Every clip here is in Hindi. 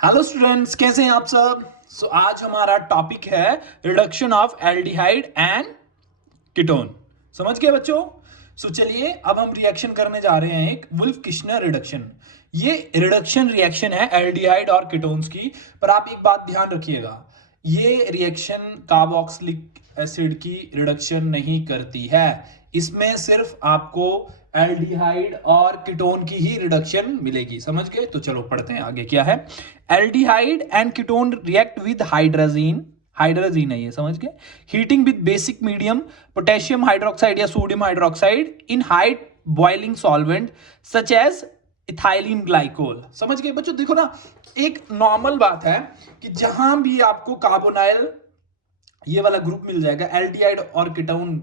हेलो स्टूडेंट्स, कैसे हैं आप सब। आज हमारा टॉपिक है reduction of aldehyde and ketone. समझ गए बच्चों। चलिए अब हम रिएक्शन करने जा रहे हैं, एक वुल्फ किश्नर रिडक्शन। ये रिडक्शन रिएक्शन है एल्डिहाइड और कीटोन्स की। पर आप एक बात ध्यान रखिएगा, ये रिएक्शन कार्बोक्सिलिक एसिड की रिडक्शन नहीं करती है। इसमें सिर्फ आपको एल्डिहाइड और कीटोन की ही रिडक्शन मिलेगी। समझ गए। तो चलो पढ़ते हैं आगे क्या है। Aldehyde and ketone react with hydrazine, hydrazine है ये, समझ गए। Heating with basic medium potassium hydroxide या sodium hydroxide in high boiling solvent such as ethylene glycol. समझ गए बच्चों। देखो ना, एक नॉर्मल बात है कि जहां भी आपको कार्बोनाइल ये वाला ग्रुप मिल जाएगा, एल्डिहाइड और कीटोन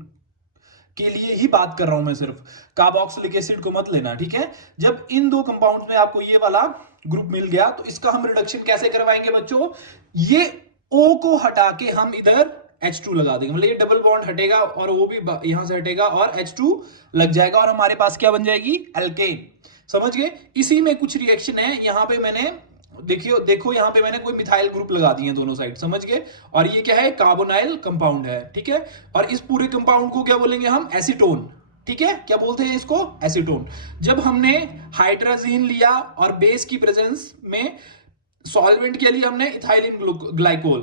के लिए ही बात कर रहा हूं मैं, सिर्फ कार्बोक्सिलिक एसिड को मत लेना, ठीक है। जब इन दो कंपाउंड्स में आपको ये वाला ग्रुप मिल गया तो इसका हम रिडक्शन कैसे करवाएंगे बच्चों। ये O को हटा के हम इधर H2 लगा देंगे, मतलब ये डबल बॉन्ड हटेगा और वो भी यहां से हटेगा और H2 लग जाएगा और हमारे पास क्या बन जाएगी, एल्केन। समझ गए। इसी में कुछ रिएक्शन है, यहां पे मैंने देखियो देखो यहां पे मैंने कोई मिथाइल ग्रुप लगा दिए दोनों साइड, समझ गए। और ये क्या है, कार्बोनाइल कंपाउंड है, ठीक है। और इस पूरे कंपाउंड को क्या बोलेंगे हम, एसीटोन, ठीक है। क्या बोलते हैं इसको, एसीटोन। जब हमने हाइड्रोजीन लिया और बेस की प्रेजेंस में सॉल्वेंट के लिए हमने इथाइलिन ग्लाइकोल,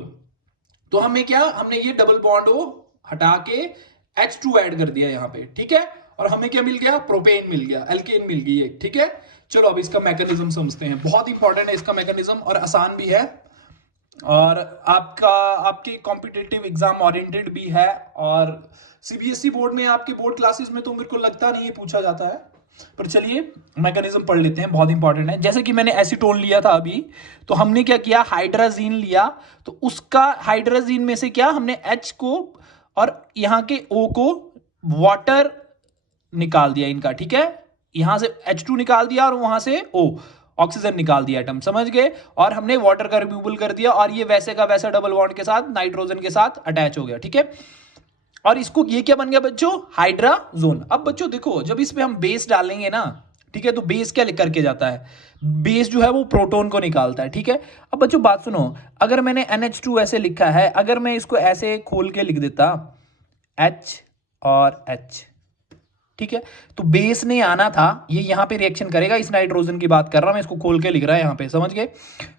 तो हमें क्या, हमने ये डबल बॉन्ड को हटा के H2 ऐड कर दिया यहां पे, ठीक है। और हमें क्या मिल गया, प्रोपेन मिल गया, एल्केन मिल गई एक, ठीक है। चलो अब इसका मैकेनिज्म समझते हैं। बहुत इंपॉर्टेंट है इसका मैकेनिज्म और आसान भी है और आपके कॉम्पिटिटिव एग्जाम ओरिएंटेड भी है। और सीबीएसई बोर्ड में, आपके बोर्ड क्लासेस में तो मेरे को लगता नहीं है पूछा जाता है, पर चलिए मैकेनिज्म पढ़ लेते हैं, बहुत इंपॉर्टेंट है। जैसे कि मैंने एसीटोन लिया था अभी, तो हमने क्या किया, हाइड्रोजीन लिया, तो उसका हाइड्रोजीन में से क्या हमने H को और यहां के O को वाटर निकाल दिया इनका, ठीक है। यहां से H2 निकाल दिया और वहां से O ऑक्सीजन निकाल दिया एटम, समझ गए। और हमने वाटर का रिमूवल कर दिया और ये वैसे का वैसा डबल बॉन्ड के साथ नाइट्रोजन के साथ अटैच हो गया, ठीक है। और इसको ये क्या बन गया बच्चों, हाइड्राजोन। अब बच्चों देखो, जब इसमें हम बेस डालेंगे ना, ठीक है, तो बेस क्या करके जाता है, बेस जो है वो प्रोटॉन को निकालता है, ठीक है। अब बच्चों बात सुनो, अगर मैंने NH2 ऐसे लिखा है, अगर मैं इसको ऐसे खोल के लिख देता H और H, ठीक है, तो बेस ने आना था, ये यहां पे रिएक्शन करेगा, इस नाइट्रोजन की बात कर रहा हूं मैं, इसको खोल के लिख रहा है यहां पे, समझ गए।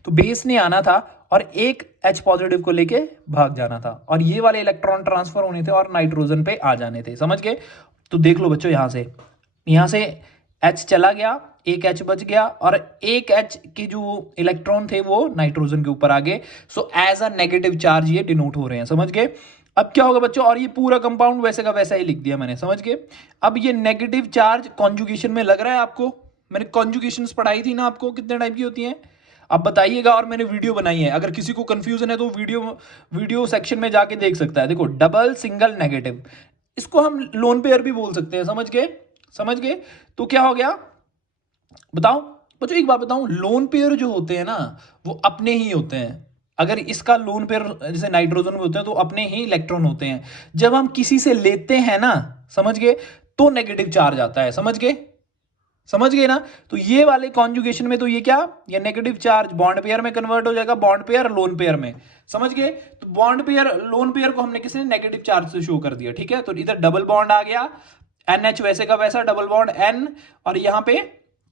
तो बेस ने आना था और एक H पॉजिटिव को लेके भाग जाना था और ये वाले इलेक्ट्रॉन ट्रांसफर होने थे और नाइट्रोजन पे आ जाने थे, समझ गए। तो देख लो बच्चों, यहां से H चला गया, एक H बच गया और एक H के जो इलेक्ट्रॉन थे वो नाइट्रोजन के ऊपर आ गए। So as a negative charge ये डिनोट हो रहे हैं, समझ गए। अब क्या होगा बच्चों, और ये पूरा कंपाउंड वैसे का वैसा ही लिख दिया मैंने, समझ गए। अब ये नेगेटिव चार्ज कॉन्जुगेशन में लग रहा है आपको, मैंने कॉन्जुगेशंस पढ़ाई थी ना आपको, कितने टाइप की होती हैं। अब बताइएगा, और मैंने वीडियो बनाई है, अगर किसी को कंफ्यूजन है तो वीडियो सेक्शन में जाके देख सकता है। देखो, डबल सिंगल नेगेटिव, इसको हम लोन पेयर भी बोल सकते हैं, समझ गए, समझ गए। तो क्या हो गया बताओ बच्चों, एक बात बताऊं, लोन पेयर जो होते हैं ना वो अपने ही होते हैं। अगर इसका लोन पेयर जैसे नाइट्रोजन में होते हैं तो अपने ही इलेक्ट्रॉन होते हैं। जब हम किसी से लेते हैं ना, समझ गए, तो नेगेटिव चार्ज आता है, समझ गए, समझ गए ना। तो ये वाले कॉन्जुगेशन में तो ये क्या, ये नेगेटिव चार्ज बॉन्ड पेयर में कन्वर्ट हो जाएगा, बॉन्ड पेयर लोन पेयर में, समझ गए। तो बॉन्ड पेयर लोन पेयर को हमने किसने, नेगेटिव चार्ज से शो कर दिया, ठीक है। तो इधर डबल बॉन्ड आ गया, NH वैसे का वैसा, डबल बॉन्ड N, और यहां पे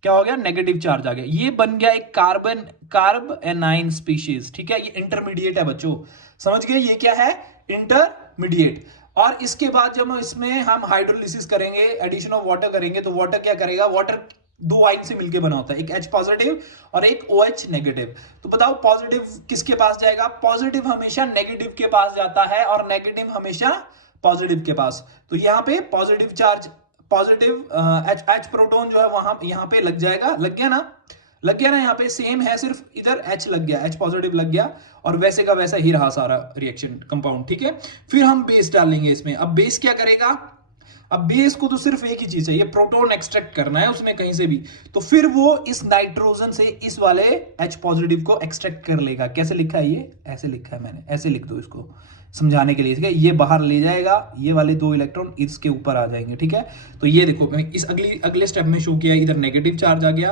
क्या हो गया, नेगेटिव चार्ज आ गया। ये बन गया एक कार्ब एनाइन स्पीशीज, ठीक है। ये इंटरमीडिएट है बच्चों, समझ गए, ये क्या है, इंटरमीडिएट। और इसके बाद जब इसमें हम हाइड्रोलिसिस करेंगे, एडिशन ऑफ वाटर करेंगे, तो वाटर क्या करेगा, वाटर दो आयन से मिलकर बना होता है, एक H पॉजिटिव और एक OH नेगेटिव। तो बताओ पॉजिटिव किसके पास जाएगा, पॉजिटिव हमेशा नेगेटिव के पास जाता है और नेगेटिव हमेशा पॉजिटिव के पास। तो यहां पे positive charge, positive H proton जो है वहां यहां पे लग जाएगा, लग गया ना, लग गया ना। यहाँ पे सेम है, सिर्फ इधर H लग गया, H पॉजिटिव लग गया और वैसे का वैसा ही रहा सारा रिएक्शन कंपाउंड, ठीक है। फिर हम बेस डालेंगे इसमें। अब बेस क्या करेगा, अब बेस को तो सिर्फ एक ही चीज चाहिए, प्रोटॉन एक्सट्रैक्ट करना है उसमें कहीं से भी। तो फिर वो इस नाइट्रोजन से इस वाले H पॉजिटिव को एक्सट्रैक्ट कर लेगा। कैसे लिखा है ये, ऐसे लिखा है मैंने, ऐसे लिख दो इसको, समझाने के लिए, ठीक है। ये बाहर ले जाएगा, ये वाले 2 इलेक्ट्रॉन इसके ऊपर आ जाएंगे, ठीक है। तो ये देखो मैंने इस अगले स्टेप में शो किया, इधर नेगेटिव चार्ज आ गया,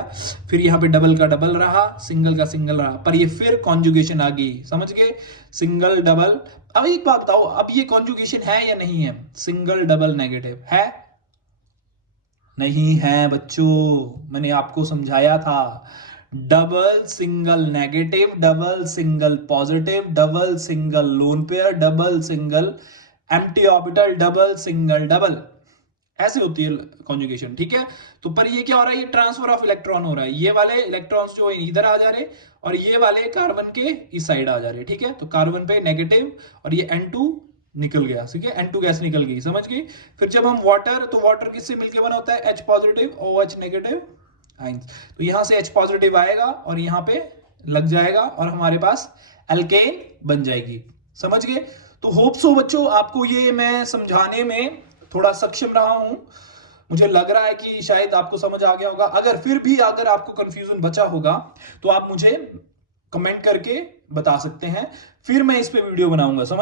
फिर यहाँ पे डबल का डबल रहा, सिंगल का सिंगल रहा, पर ये फिर कॉन्जुगेशन आ गई, समझ गए, सिंगल डबल। अब एक बात बताओ, अब ये कॉन्जुगेशन है या नहीं है? सिंगल डबल नेगेटिव है? नहीं है बच्चों, मैंने आपको समझाया था, double single negative, double single positive, double single lone pair, double single empty orbital, double single double, ऐसे होती है कॉन्जुगेशन, ठीक है। तो पर ये क्या हो रहा है, ये ट्रांसफर ऑफ इलेक्ट्रॉन हो रहा है, ये वाले इलेक्ट्रॉन्स जो इधर आ जा रहे और ये वाले कार्बन के इस साइड आ जा रहे, ठीक है। तो कार्बन पे नेगेटिव और ये N2 निकल गया, ठीक है, N2 गैस निकल गई, समझ गई। फिर जब हम वाटर, तो वाटर किससे मिलके बना होता है? H positive OH negative ions. तो यहां से H पॉजिटिव आएगा और यहां पे लग जाएगा और हमारे पास एल्केन बन जाएगी, समझ गए। तो होप सो बच्चों आपको ये मैं समझाने में थोड़ा सक्षम रहा हूं, मुझे लग रहा है कि शायद आपको समझ आ गया होगा। अगर फिर भी अगर आपको कंफ्यूजन बचा होगा तो आप मुझे कमेंट करके बता सकते हैं, फिर मैं इस पे वीडियो बनाऊंगा, समझ